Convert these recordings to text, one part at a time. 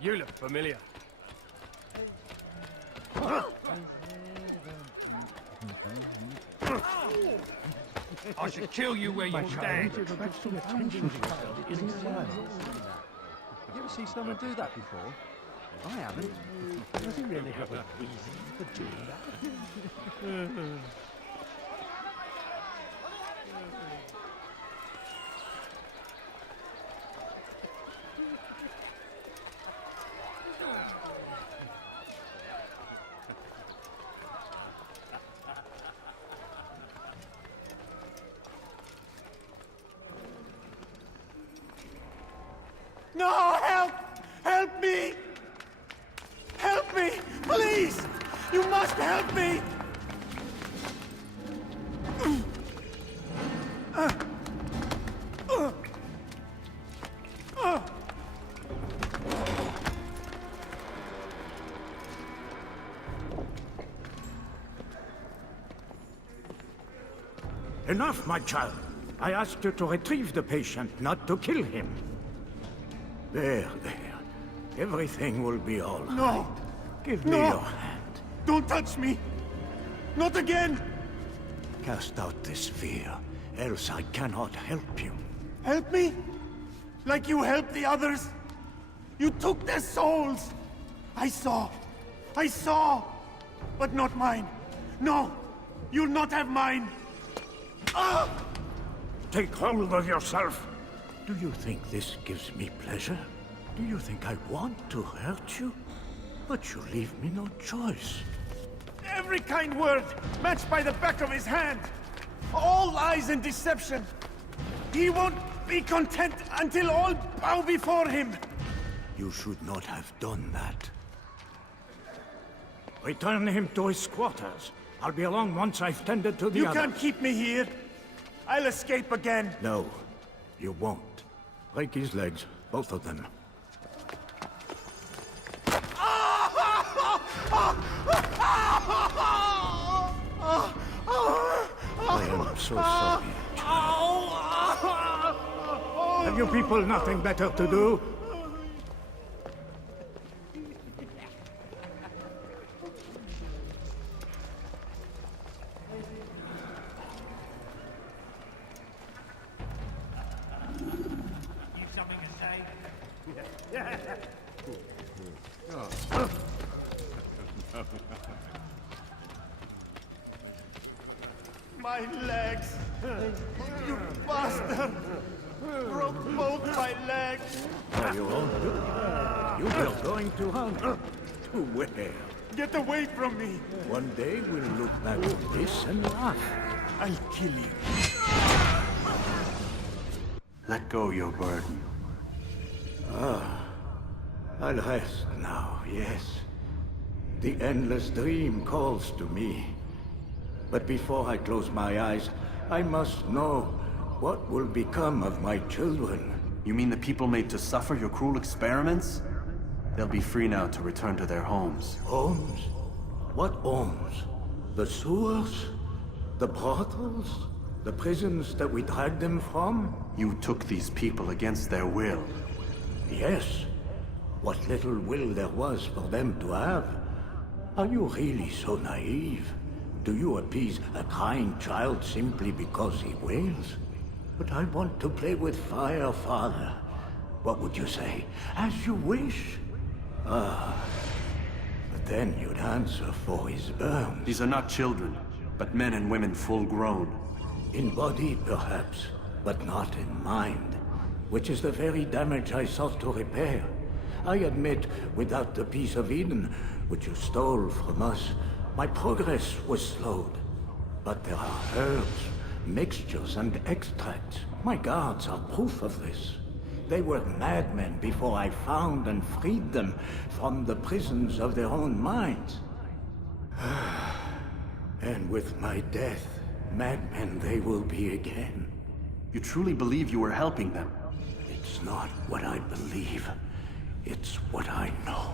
You look familiar. I should kill you where you stand. You ever see someone do that before? I haven't. Does he really have a reason for doing that? No, help! Help me! Help me! Please! You must help me! Enough, my child. I asked you to retrieve the patient, not to kill him. There. Everything will be all right. No! Give me No! your hand. Don't touch me! Not again! Cast out this fear, else I cannot help you. Help me? Like you helped the others? You took their souls! I saw! But not mine! No! You'll not have mine! Ah! Take hold of yourself. Do you think this gives me pleasure? Do you think I want to hurt you? But you leave me no choice. Every kind word matched by the back of his hand! All lies and deception! He won't be content until all bow before him! You should not have done that. Return him to his quarters. I'll be along once I've tended to the You other. can't keep me here! I'll escape again! No, you won't. Break his legs, both of them. I am so sorry. Have you people nothing better to do? My legs! You bastard! Broke both my legs! Are you all good? You were going to hunt. To where? Get away from me! One day we'll look back on this and laugh. I'll kill you. Let go your burden. I'll rest now, yes. The endless dream calls to me. But before I close my eyes, I must know what will become of my children. You mean the people made to suffer your cruel experiments? They'll be free now to return to their homes. Homes? What homes? The sewers? The brothels? The prisons that we dragged them from? You took these people against their will. Yes. What little will there was for them to have. Are you really so naive? Do you appease a crying child simply because he wails? But I want to play with fire, Father. What would you say? As you wish. But then you'd answer for his burns. These are not children, but men and women full grown. In body, perhaps, but not in mind. Which is the very damage I sought to repair. I admit, without the piece of Eden, which you stole from us, my progress was slowed. But there are herbs, mixtures, and extracts. My guards are proof of this. They were madmen before I found and freed them from the prisons of their own minds. And with my death, madmen they will be again. You truly believe you were helping them? It's not what I believe. It's what I know.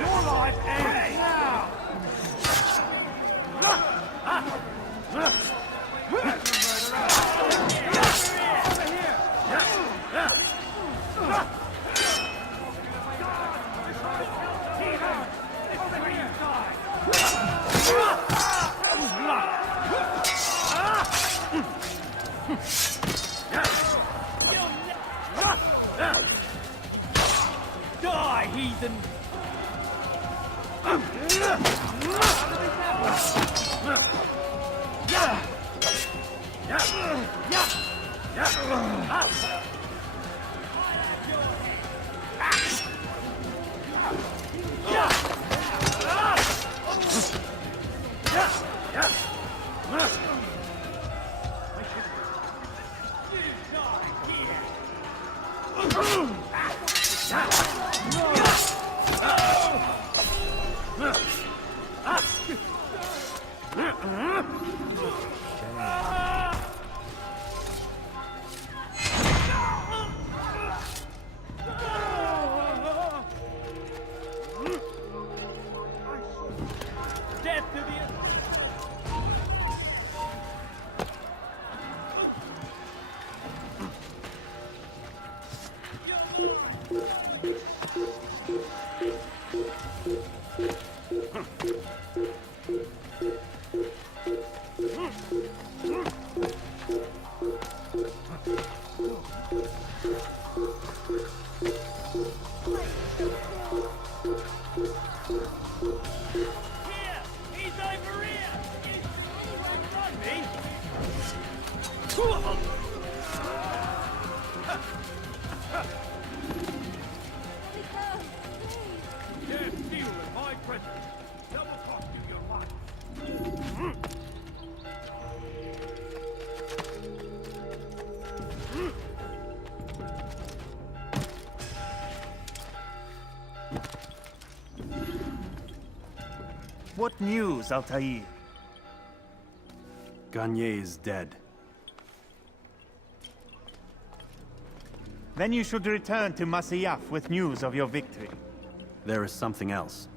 Your life ends now! Die, heathen! Death to the... Here! He's over here! Is anyone run me? Can't deal with my presence. That will cost you your life. What news, Altair? Garnier is dead. Then you should return to Masyaf with news of your victory. There is something else.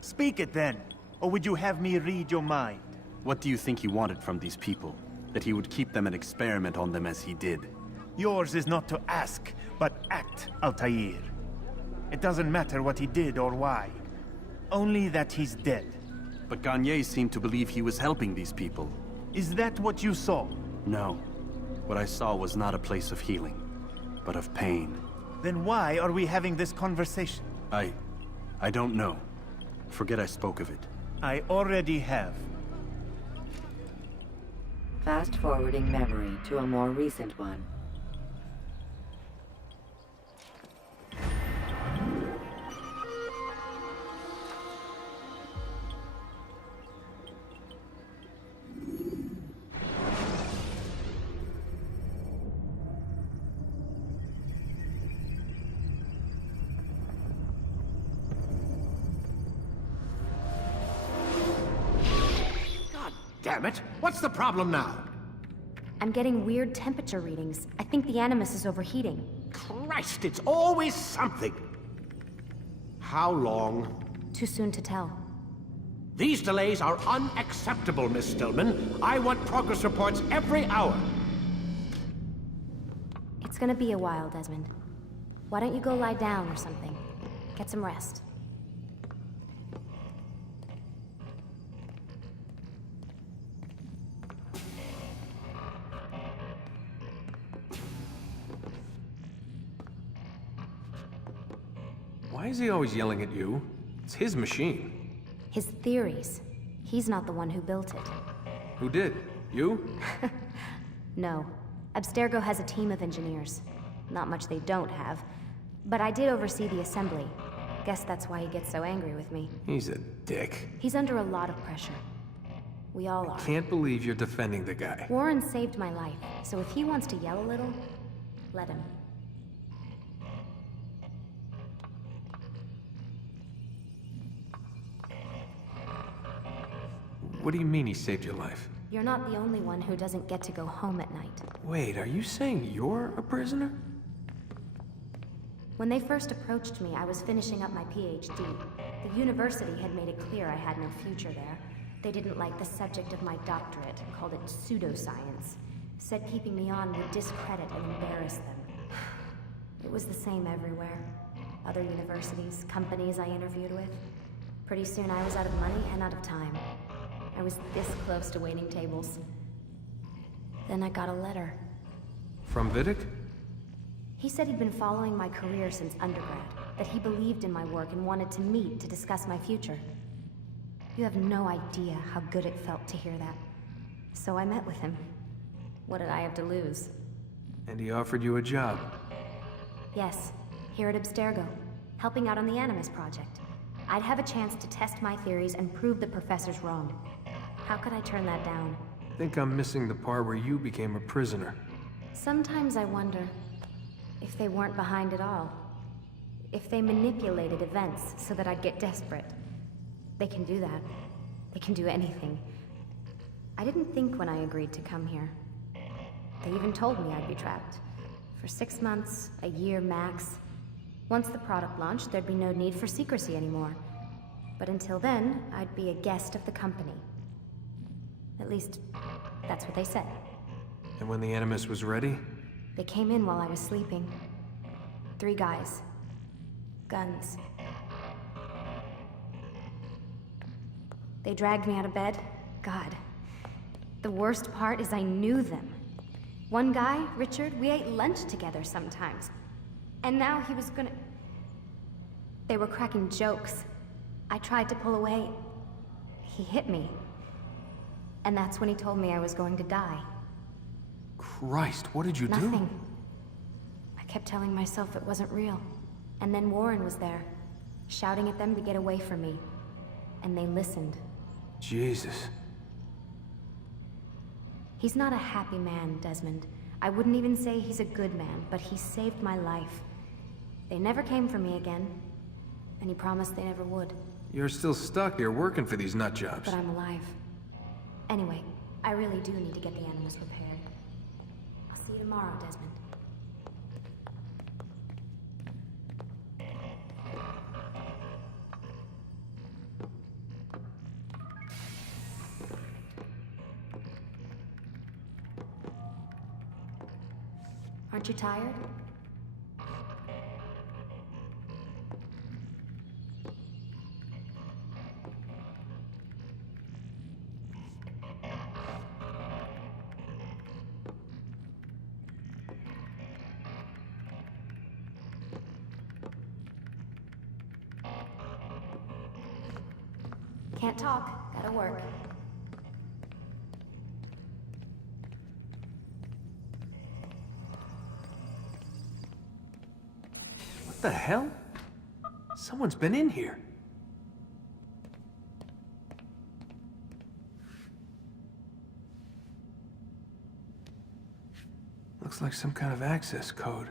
Speak it then, or would you have me read your mind? What do you think he wanted from these people? That he would keep them and experiment on them as he did? Yours is not to ask, but act, Altair. It doesn't matter what he did or why. Only that he's dead. But Garnier seemed to believe he was helping these people. Is that what you saw? No. What I saw was not a place of healing, but of pain. Then why are we having this conversation? I don't know. Forget I spoke of it. I already have. Fast-forwarding memory to a more recent one. Damn it! What's the problem now? I'm getting weird temperature readings. I think the Animus is overheating. Christ, it's always something! How long? Too soon to tell. These delays are unacceptable, Miss Stillman. I want progress reports every hour. It's gonna be a while, Desmond. Why don't you go lie down or something? Get some rest. Why is he always yelling at you? It's his machine. His theories. He's not the one who built it. Who did? You? No. Abstergo has a team of engineers. Not much they don't have. But I did oversee the assembly. Guess that's why he gets so angry with me. He's a dick. He's under a lot of pressure. We all are. Can't believe you're defending the guy. Warren saved my life, so if he wants to yell a little, let him. What do you mean he saved your life? You're not the only one who doesn't get to go home at night. Wait, are you saying you're a prisoner? When they first approached me, I was finishing up my PhD. The university had made it clear I had no future there. They didn't like the subject of my doctorate and called it pseudoscience. Said keeping me on would discredit and embarrass them. It was the same everywhere. Other universities, companies I interviewed with. Pretty soon I was out of money and out of time. I was this close to waiting tables. Then I got a letter. From Vidic? He said he'd been following my career since undergrad, that he believed in my work and wanted to meet to discuss my future. You have no idea how good it felt to hear that. So I met with him. What did I have to lose? And he offered you a job. Yes, here at Abstergo, helping out on the Animus project. I'd have a chance to test my theories and prove the professors wrong. How could I turn that down? I think I'm missing the part where you became a prisoner. Sometimes I wonder if they weren't behind it all. If they manipulated events so that I'd get desperate. They can do that. They can do anything. I didn't think when I agreed to come here. They even told me I'd be trapped. For 6 months, a year max. Once the product launched, there'd be no need for secrecy anymore. But until then, I'd be a guest of the company. At least, that's what they said. And when the Animus was ready? They came in while I was sleeping. 3 guys. Guns. They dragged me out of bed. God. The worst part is I knew them. One guy, Richard, we ate lunch together sometimes. And now he was gonna... They were cracking jokes. I tried to pull away. He hit me. And that's when he told me I was going to die. Christ, what did you do? Nothing. I kept telling myself it wasn't real. And then Warren was there, shouting at them to get away from me. And they listened. Jesus. He's not a happy man, Desmond. I wouldn't even say he's a good man, but he saved my life. They never came for me again, and he promised they never would. You're still stuck here working for these nut jobs. But I'm alive. Anyway, I really do need to get the Animus repaired. I'll see you tomorrow, Desmond. Aren't you tired? Can't talk. Gotta work. What the hell? Someone's been in here. Looks like some kind of access code.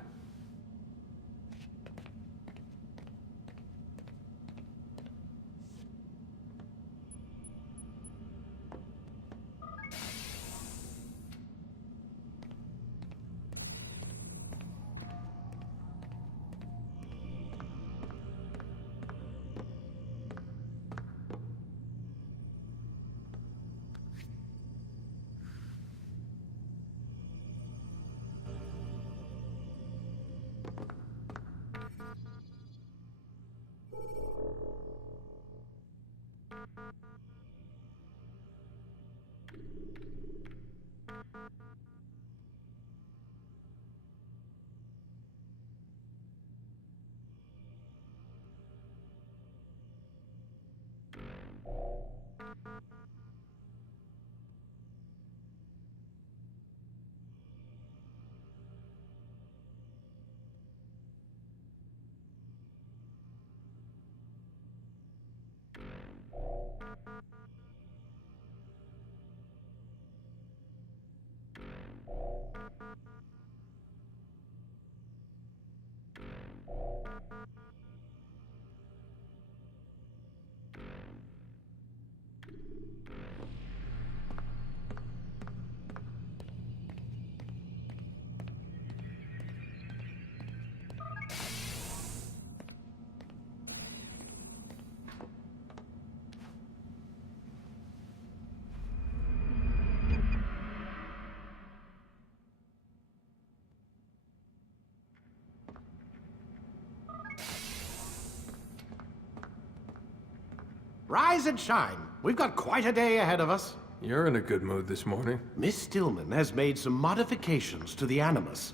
Rise and shine. We've got quite a day ahead of us. You're in a good mood this morning. Miss Stillman has made some modifications to the Animus.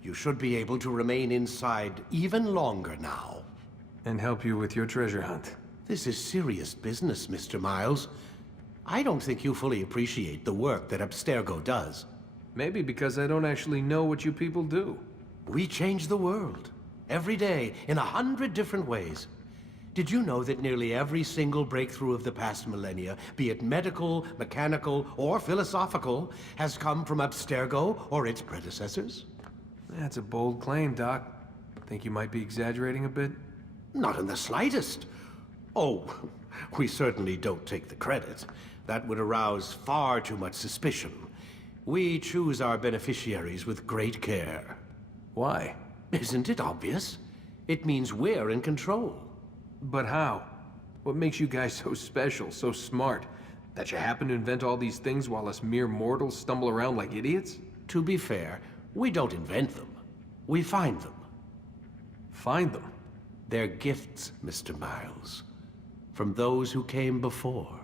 You should be able to remain inside even longer now. And help you with your treasure hunt. This is serious business, Mr. Miles. I don't think you fully appreciate the work that Abstergo does. Maybe because I don't actually know what you people do. We change the world. Every day, in 100 different ways. Did you know that nearly every single breakthrough of the past millennia, be it medical, mechanical, or philosophical, has come from Abstergo or its predecessors? That's a bold claim, Doc. Think you might be exaggerating a bit? Not in the slightest. Oh, we certainly don't take the credit. That would arouse far too much suspicion. We choose our beneficiaries with great care. Why? Isn't it obvious? It means we're in control. But how? What makes you guys so special, so smart? That you happen to invent all these things while us mere mortals stumble around like idiots? To be fair, we don't invent them. We find them. Find them? They're gifts, Mr. Miles. From those who came before.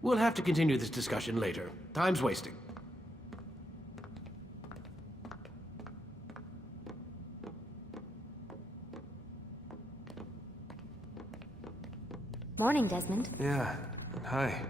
We'll have to continue this discussion later. Time's wasting. Morning, Desmond. Yeah. Hi.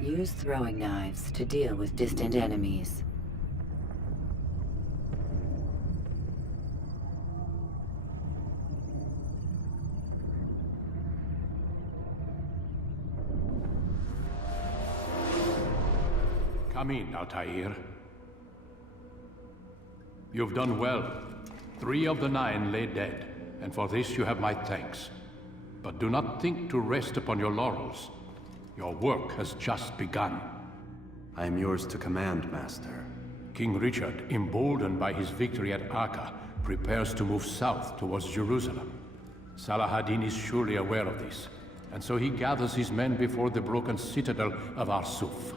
Use throwing knives to deal with distant enemies. Come in, Altair. You've done well. 3 of the 9 lay dead, and for this you have my thanks. But do not think to rest upon your laurels. Your work has just begun. I am yours to command, Master. King Richard, emboldened by his victory at Acre, prepares to move south towards Jerusalem. Salah-ad-Din is surely aware of this, and so he gathers his men before the broken citadel of Arsuf.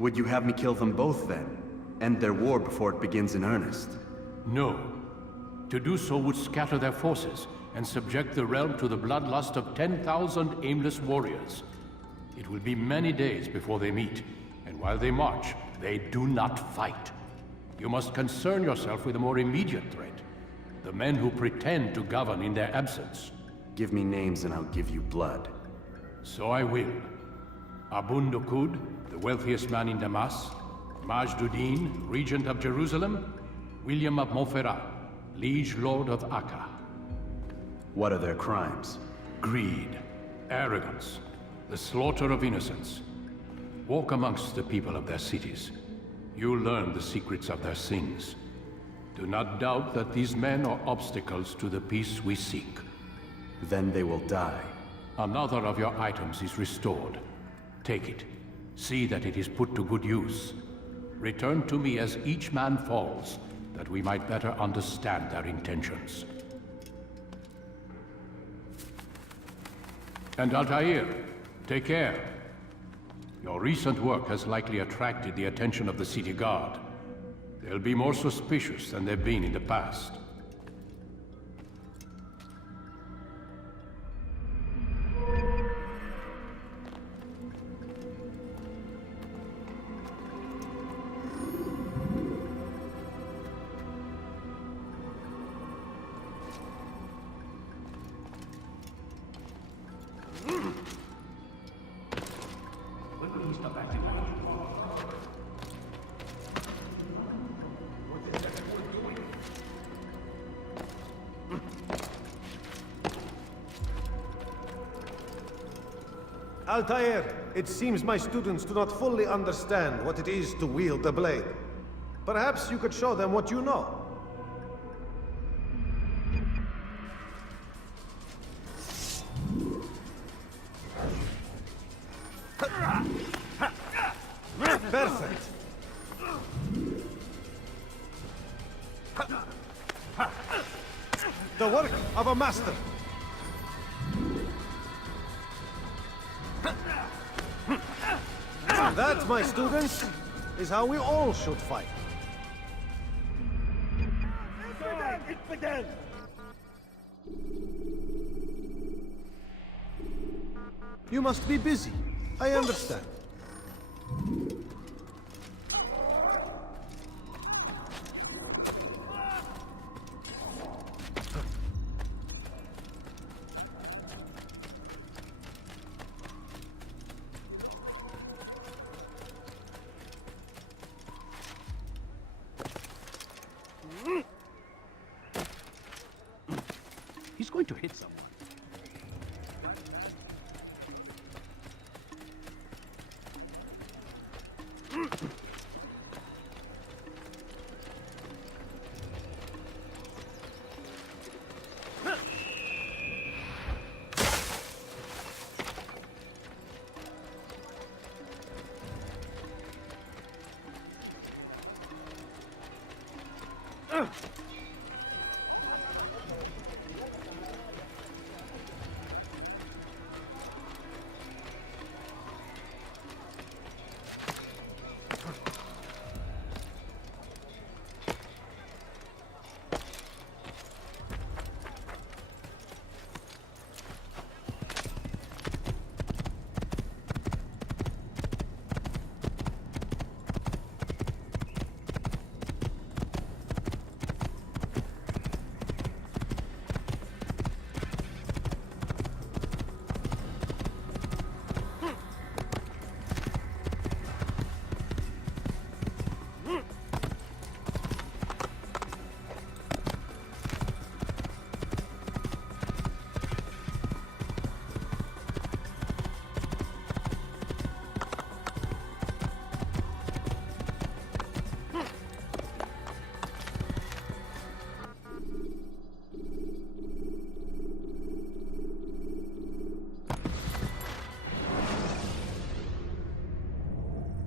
Would you have me kill them both then? End their war before it begins in earnest? No. To do so would scatter their forces and subject the realm to the bloodlust of 10,000 aimless warriors. It will be many days before they meet, and while they march, they do not fight. You must concern yourself with a more immediate threat. The men who pretend to govern in their absence. Give me names and I'll give you blood. So I will. Abun Dukud, the wealthiest man in Damas. Majd-ud-Din, regent of Jerusalem. William of Montferrat, liege lord of Acre. What are their crimes? Greed, arrogance, the slaughter of innocents. Walk amongst the people of their cities. You'll learn the secrets of their sins. Do not doubt that these men are obstacles to the peace we seek. Then they will die. Another of your items is restored. Take it. See that it is put to good use. Return to me as each man falls, that we might better understand their intentions. And Altair, take care. Your recent work has likely attracted the attention of the city guard. They'll be more suspicious than they've been in the past. Altair, it seems my students do not fully understand what it is to wield the blade. Perhaps you could show them what you know. Perfect. The work of a master. That, my students, is how we all should fight. You must be busy. I understand. He's going to hit someone.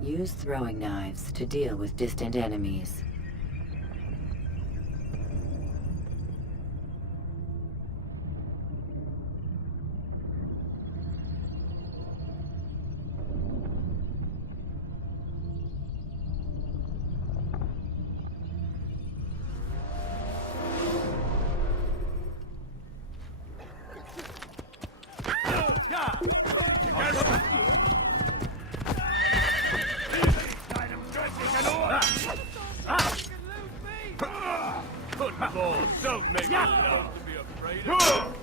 Use throwing knives to deal with distant enemies. Don't make me love to be afraid of.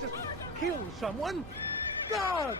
just kill someone. Guards!